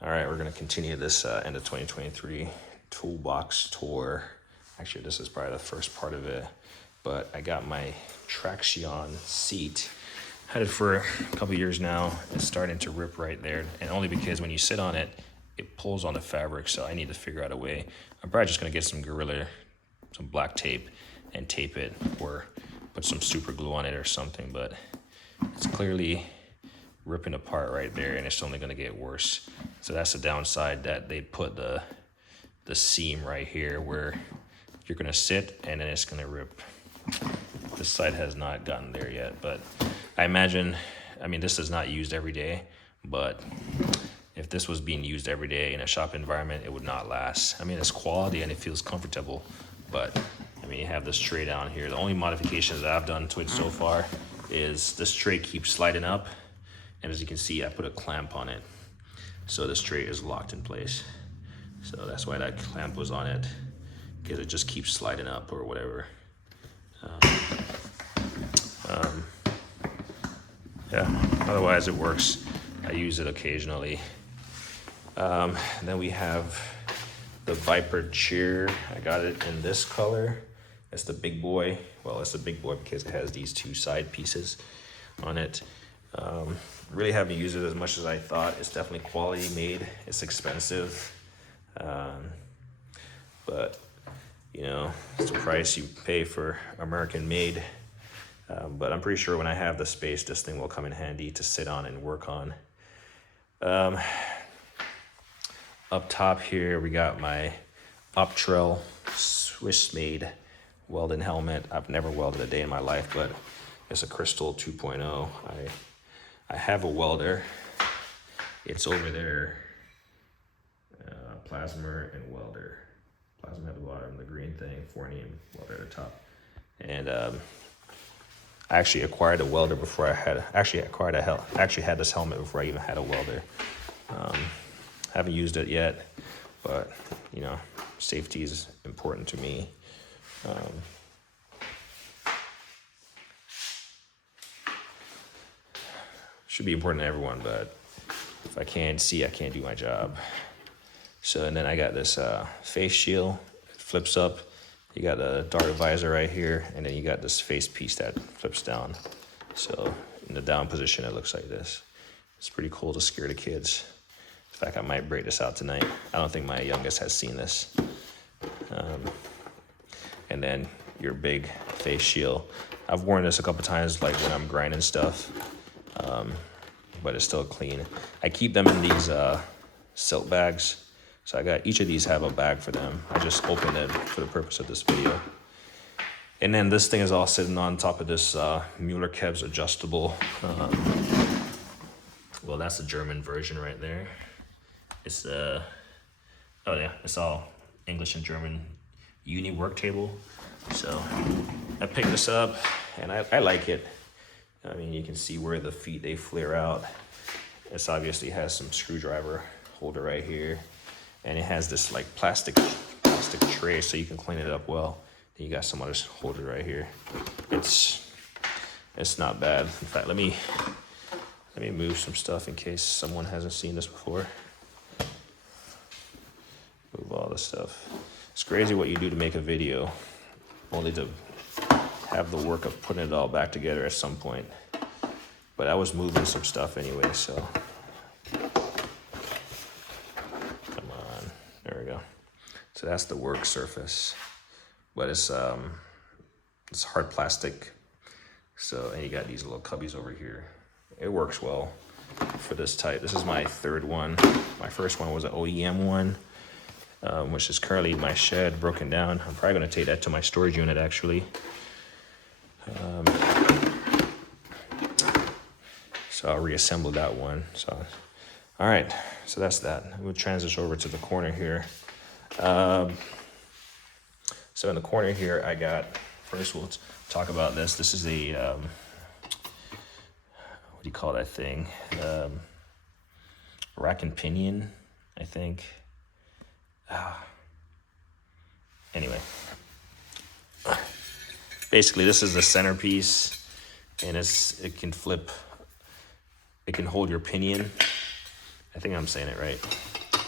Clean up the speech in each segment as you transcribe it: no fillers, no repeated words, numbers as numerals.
All right, we're gonna continue this end of 2023 toolbox tour. Actually, this is probably the first part of it, but I got my Traxion seat. Had it for a couple years now. It's starting to rip right there, and only because when you sit on it, it pulls on the fabric, so I need to figure out a way. I'm probably just gonna get some some black tape and tape it, or put some super glue on it or something, but it's clearly ripping apart right there, and it's only going to get worse. So that's the downside, that they put the seam right here where you're going to sit and then it's going to rip. This side has not gotten there yet, but I imagine, this is not used every day, but if this was being used every day in a shop environment, it would not last. It's quality and it feels comfortable, but you have this tray down here. The only modifications that I've done to it so far is this tray keeps sliding up, and as you can see, I put a clamp on it, so this tray is locked in place. So that's why that clamp was on it, because it just keeps sliding up or whatever. Otherwise it works. I use it occasionally. Then we have the Viper chair. I got it in this color. It's the big boy. Well, it's the big boy because it has these two side pieces on it. Really haven't used it as much as I thought. It's definitely quality made. It's expensive, but it's the price you pay for American made. But I'm pretty sure when I have the space, this thing will come in handy to sit on and work on. Up top here, we got my Optrel Swiss-made welding helmet. I've never welded a day in my life, but it's a Crystal 2.0. I have a welder. It's over there. Plasmer and welder. Plasma at the bottom, the green thing, Fornium welder at the top. And I actually acquired a welder before I had had this helmet before I even had a welder. Haven't used it yet, but safety is important to me. Should be important to everyone, but if I can't see, I can't do my job. So, and then I got this face shield. It flips up. You got a dart visor right here, and then you got this face piece that flips down. So in the down position, it looks like this. It's pretty cool to scare the kids. In fact, I might break this out tonight. I don't think my youngest has seen this. And then your big face shield. I've worn this a couple times, like when I'm grinding stuff, but it's still clean. I keep them in these silk bags. So I got, each of these have a bag for them. I just opened it for the purpose of this video. And then this thing is all sitting on top of this Mueller-Kebs adjustable. Well, that's the German version right there. It's it's all English and German uni work table. So I picked this up and I like it. You can see where the feet, they flare out. This obviously has some screwdriver holder right here. And it has this like plastic tray, so you can clean it up well. Then you got some other holder right here. It's not bad. In fact, let me move some stuff in case someone hasn't seen this before. Move all this stuff. It's crazy what you do to make a video, only to have the work of putting it all back together at some point. But I was moving some stuff anyway, so. Come on, there we go. So that's the work surface, but it's hard plastic. So, and you got these little cubbies over here. It works well for this type. This is my third one. My first one was an OEM one, which is currently in my shed, broken down. I'm probably gonna take that to my storage unit actually. So I'll reassemble that one. So, all right, so that's that. We'll transition over to the corner here. So in the corner here, I got, first we'll talk about this. This is a, what do you call that thing? Rack and pinion, I think. Anyway, basically this is the centerpiece, and it can flip. It can hold your pinion I think I'm saying it right.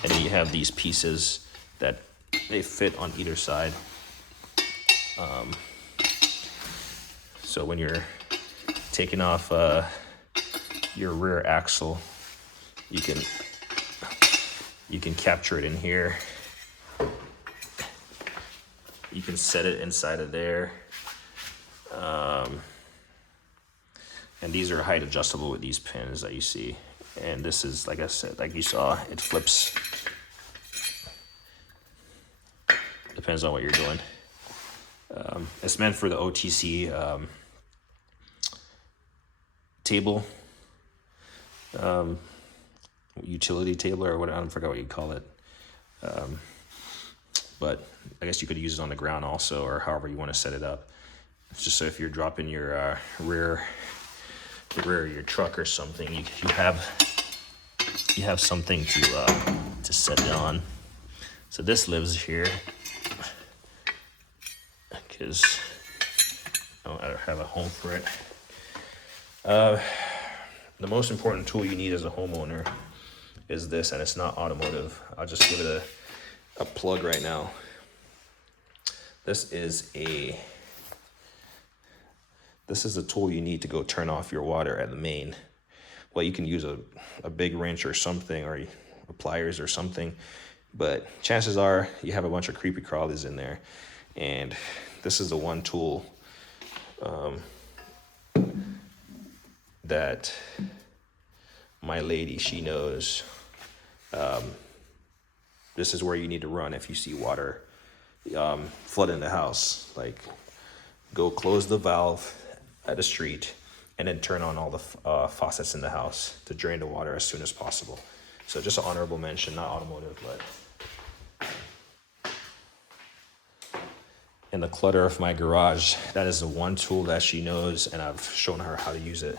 And then you have these pieces that they fit on either side. So when you're taking off your rear axle, you can capture it in here. You can set it inside of there. And these are height adjustable with these pins that you see. And this is, like I said, like you saw, it flips. Depends on what you're doing. It's meant for the OTC table, utility table, or what, I forgot what you call it. But I guess you could use it on the ground also, or however you want to set it up. It's just so if you're dropping your rear of your truck or something, you have something to set it on. So this lives here because I don't have a home for it. The most important tool you need as a homeowner is this, and it's not automotive. I'll just give it a plug right now. This is a tool you need to go turn off your water at the main. Well, you can use a big wrench or something, or pliers or something, but chances are you have a bunch of creepy crawlies in there, and this is the one tool that my lady, she knows. This is where you need to run if you see water flooding the house. Like, go close the valve at the street and then turn on all the faucets in the house to drain the water as soon as possible. So just an honorable mention, not automotive, but in the clutter of my garage, that is the one tool that she knows, and I've shown her how to use it.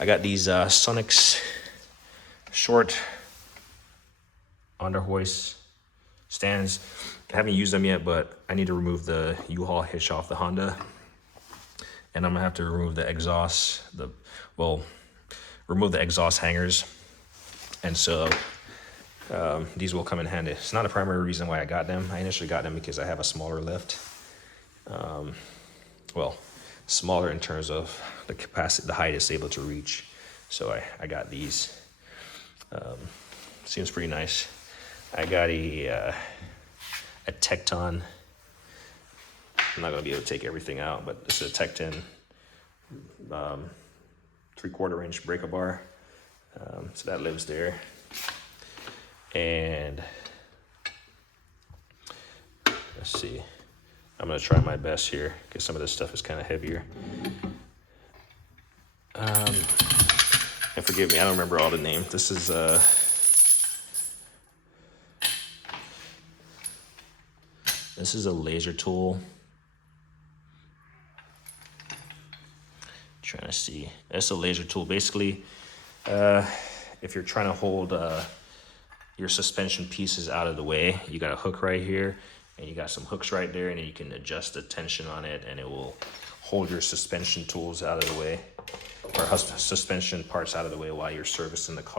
I got these Sonix short underhoist stands. I haven't used them yet, but I need to remove the U-Haul hitch off the Honda, and I'm gonna have to remove the exhaust, remove the exhaust hangers, and so these will come in handy. It's not a primary reason why I got them. I initially got them because I have a smaller lift. Well, smaller in terms of the capacity, the height it's able to reach. So I got these. Seems pretty nice. I got a Tecton. I'm not gonna be able to take everything out, but this is a Tecton 3/4 inch breaker bar. So that lives there. And let's see, I'm gonna try my best here because some of this stuff is kind of heavier. And forgive me, I don't remember all the names. This is a laser tool. Trying to see. It's a laser tool. Basically, if you're trying to hold your suspension pieces out of the way, you got a hook right here, and you got some hooks right there, and you can adjust the tension on it, and it will hold your suspension tools out of the way, or suspension parts out of the way while you're servicing the car.